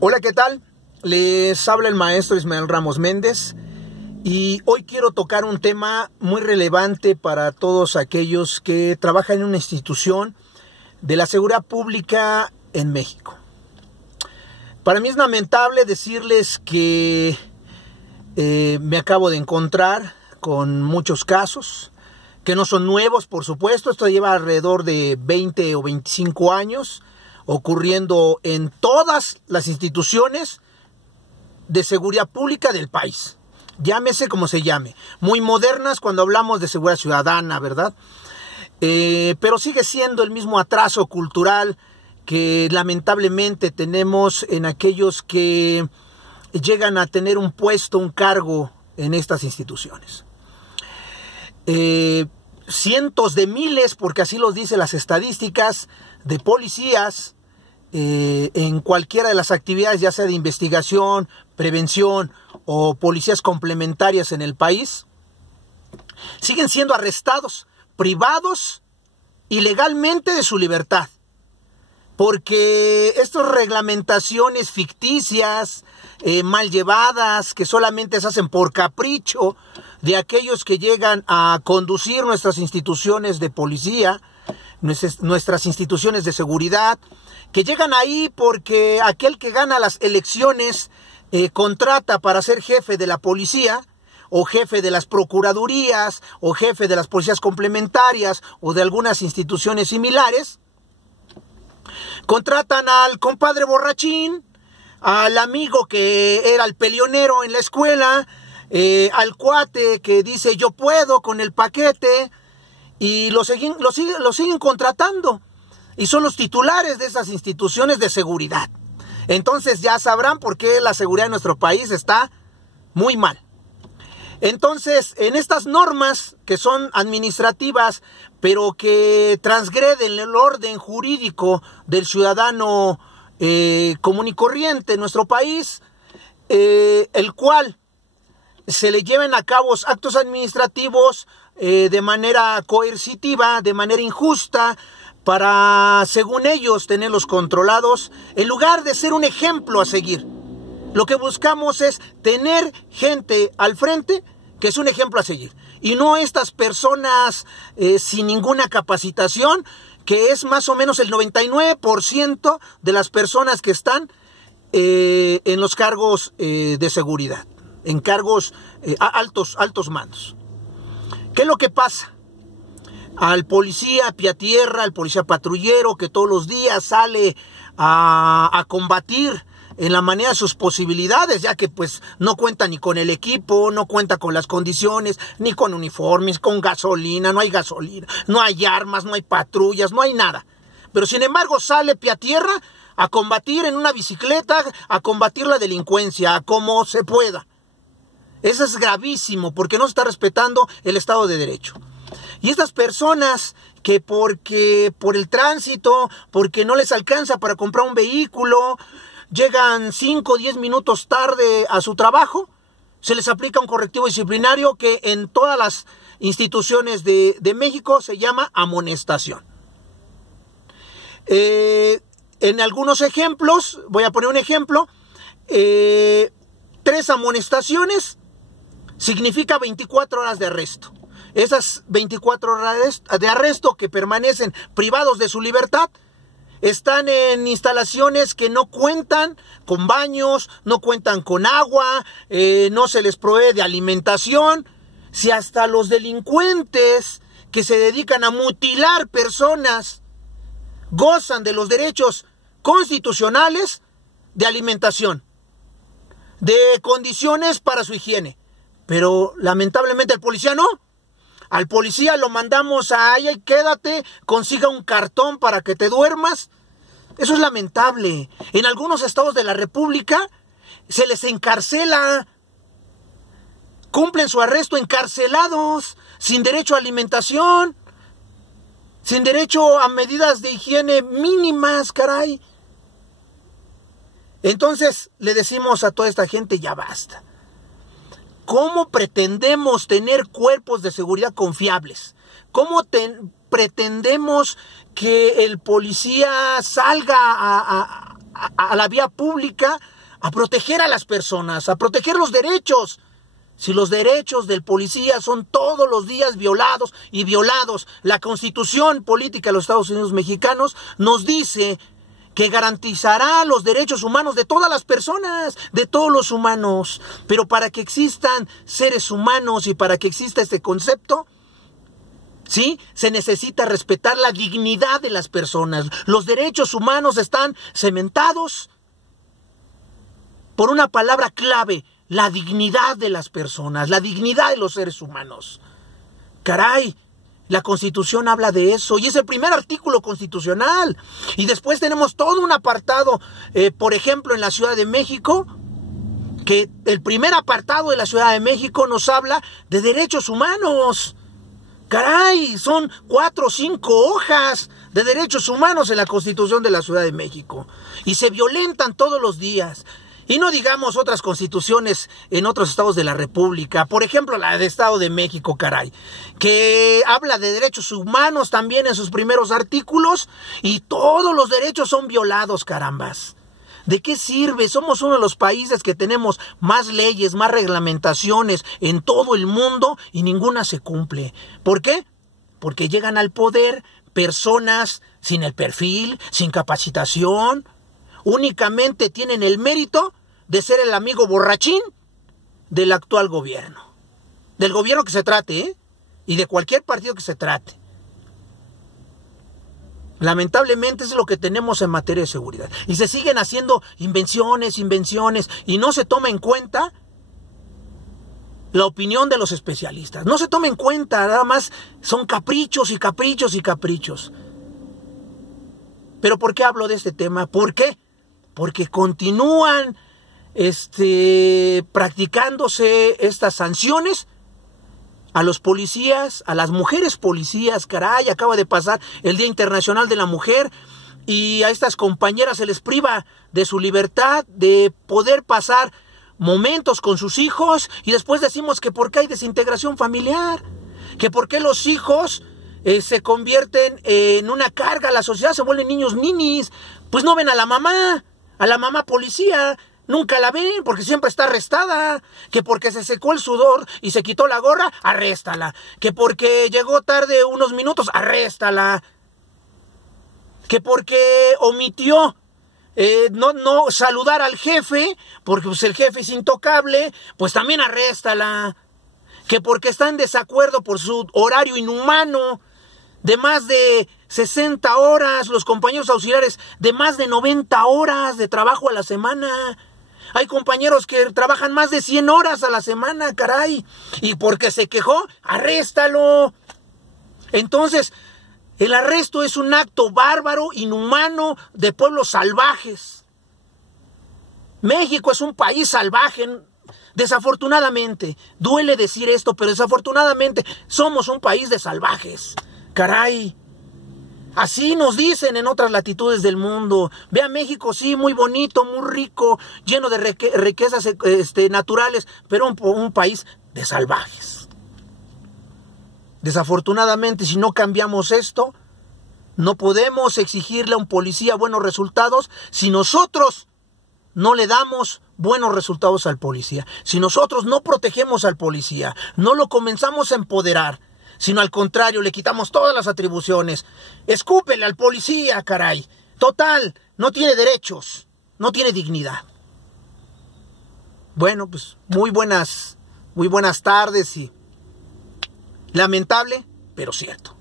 Hola, ¿qué tal? Les habla el maestro Ismael Ramos Méndez y hoy quiero tocar un tema muy relevante para todos aquellos que trabajan en una institución de la seguridad pública en México. Para mí es lamentable decirles que me acabo de encontrar con muchos casos que no son nuevos, por supuesto. Esto lleva alrededor de 20 o 25 años ocurriendo en todas las instituciones de seguridad pública del país. Llámese como se llame. Muy modernas cuando hablamos de seguridad ciudadana, ¿verdad? Pero sigue siendo el mismo atraso cultural que lamentablemente tenemos en aquellos que llegan a tener un puesto, un cargo en estas instituciones. Cientos de miles, porque así los dicen las estadísticas, de policías en cualquiera de las actividades, ya sea de investigación, prevención o policías complementarias en el país, siguen siendo arrestados, privados ilegalmente de su libertad. Porque estas reglamentaciones ficticias, mal llevadas, que solamente se hacen por capricho de aquellos que llegan a conducir nuestras instituciones de policía, nuestras instituciones de seguridad, que llegan ahí porque aquel que gana las elecciones contrata para ser jefe de la policía, o jefe de las procuradurías, o jefe de las policías complementarias, o de algunas instituciones similares. Contratan al compadre borrachín, al amigo que era el peleonero en la escuela, al cuate que dice yo puedo con el paquete, y lo siguen contratando. Y son los titulares de esas instituciones de seguridad. Entonces ya sabrán por qué la seguridad de nuestro país está muy mal. Entonces, en estas normas que son administrativas, pero que transgreden el orden jurídico del ciudadano común y corriente en nuestro país, el cual se le lleven a cabo actos administrativos de manera coercitiva, de manera injusta, para, según ellos, tenerlos controlados, en lugar de ser un ejemplo a seguir. Lo que buscamos es tener gente al frente que es un ejemplo a seguir. Y no estas personas sin ninguna capacitación, que es más o menos el 99% de las personas que están en los cargos de seguridad, en cargos altos mandos. ¿Qué es lo que pasa? Al policía pie a tierra, al policía patrullero que todos los días sale a combatir en la manera de sus posibilidades, ya que pues no cuenta ni con el equipo, no cuenta con las condiciones, ni con uniformes, con gasolina, no hay armas, no hay patrullas, no hay nada. Pero sin embargo sale pie a tierra a combatir en una bicicleta, a combatir la delincuencia, a como se pueda. Eso es gravísimo porque no se está respetando el Estado de Derecho. Y estas personas que porque por el tránsito, porque no les alcanza para comprar un vehículo, llegan 5 o 10 minutos tarde a su trabajo, se les aplica un correctivo disciplinario que en todas las instituciones de México se llama amonestación. En algunos ejemplos, voy a poner un ejemplo, 3 amonestaciones significa 24 horas de arresto. Esas 24 horas de arresto que permanecen privados de su libertad están en instalaciones que no cuentan con baños, no cuentan con agua, no se les provee de alimentación. Si hasta los delincuentes que se dedican a mutilar personas gozan de los derechos constitucionales de alimentación, de condiciones para su higiene, pero lamentablemente el policía no. Al policía lo mandamos a allá y quédate, consiga un cartón para que te duermas. Eso es lamentable. En algunos estados de la República se les encarcela. Cumplen su arresto encarcelados, sin derecho a alimentación, sin derecho a medidas de higiene mínimas, caray. Entonces le decimos a toda esta gente, ya basta. ¿Cómo pretendemos tener cuerpos de seguridad confiables? ¿Cómo pretendemos que el policía salga a la vía pública a proteger a las personas, a proteger los derechos. Si los derechos del policía son todos los días violados y violados, la Constitución Política de los Estados Unidos Mexicanos nos dice que garantizará los derechos humanos de todas las personas, de todos los humanos. Pero para que existan seres humanos y para que exista este concepto, ¿sí?, se necesita respetar la dignidad de las personas. Los derechos humanos están cementados por una palabra clave: la dignidad de las personas, la dignidad de los seres humanos. Caray, la Constitución habla de eso y es el primer artículo constitucional. Y después tenemos todo un apartado, por ejemplo, en la Ciudad de México, que el primer apartado de la Ciudad de México nos habla de derechos humanos. Caray, son 4 o 5 hojas de derechos humanos en la Constitución de la Ciudad de México. Y se violentan todos los días. Y no digamos otras constituciones en otros estados de la República. Por ejemplo, la de Estado de México, caray, que habla de derechos humanos también en sus primeros artículos. Y todos los derechos son violados, carambas. ¿De qué sirve? Somos uno de los países que tenemos más leyes, más reglamentaciones en todo el mundo y ninguna se cumple. ¿Por qué? Porque llegan al poder personas sin el perfil, sin capacitación. Únicamente tienen el mérito de ser el amigo borrachín del actual gobierno. Del gobierno que se trate, ¿eh? Y de cualquier partido que se trate. Lamentablemente es lo que tenemos en materia de seguridad. Y se siguen haciendo invenciones, y no se toma en cuenta la opinión de los especialistas. No se toma en cuenta, nada más son caprichos y caprichos y caprichos. ¿Pero por qué hablo de este tema? ¿Por qué? Porque continúan practicándose estas sanciones a los policías, a las mujeres policías. Caray, acaba de pasar el Día Internacional de la Mujer y a estas compañeras se les priva de su libertad, de poder pasar momentos con sus hijos, y después decimos que por qué hay desintegración familiar, que por qué los hijos se convierten en una carga a la sociedad, se vuelven niños ninis. Pues no ven a la mamá policía, nunca la ven porque siempre está arrestada. Que porque se secó el sudor y se quitó la gorra, arréstala. Que porque llegó tarde unos minutos, arréstala. Que porque omitió no saludar al jefe, porque pues el jefe es intocable, pues también arréstala. Que porque está en desacuerdo por su horario inhumano de más de 60 horas, los compañeros auxiliares de más de 90 horas de trabajo a la semana. Hay compañeros que trabajan más de 100 horas a la semana, caray. Y porque se quejó, arréstalo. Entonces, el arresto es un acto bárbaro, inhumano, de pueblos salvajes. México es un país salvaje. Desafortunadamente, duele decir esto, pero desafortunadamente somos un país de salvajes. Caray, así nos dicen en otras latitudes del mundo. Ve a México, sí, muy bonito, muy rico, lleno de riquezas naturales, pero un país de salvajes. Desafortunadamente, si no cambiamos esto, no podemos exigirle a un policía buenos resultados si nosotros no le damos buenos resultados al policía. Si nosotros no protegemos al policía, no lo comenzamos a empoderar, sino al contrario, le quitamos todas las atribuciones. Escúpele al policía, caray. Total, no tiene derechos, no tiene dignidad. Bueno, pues muy buenas tardes y lamentable, pero cierto.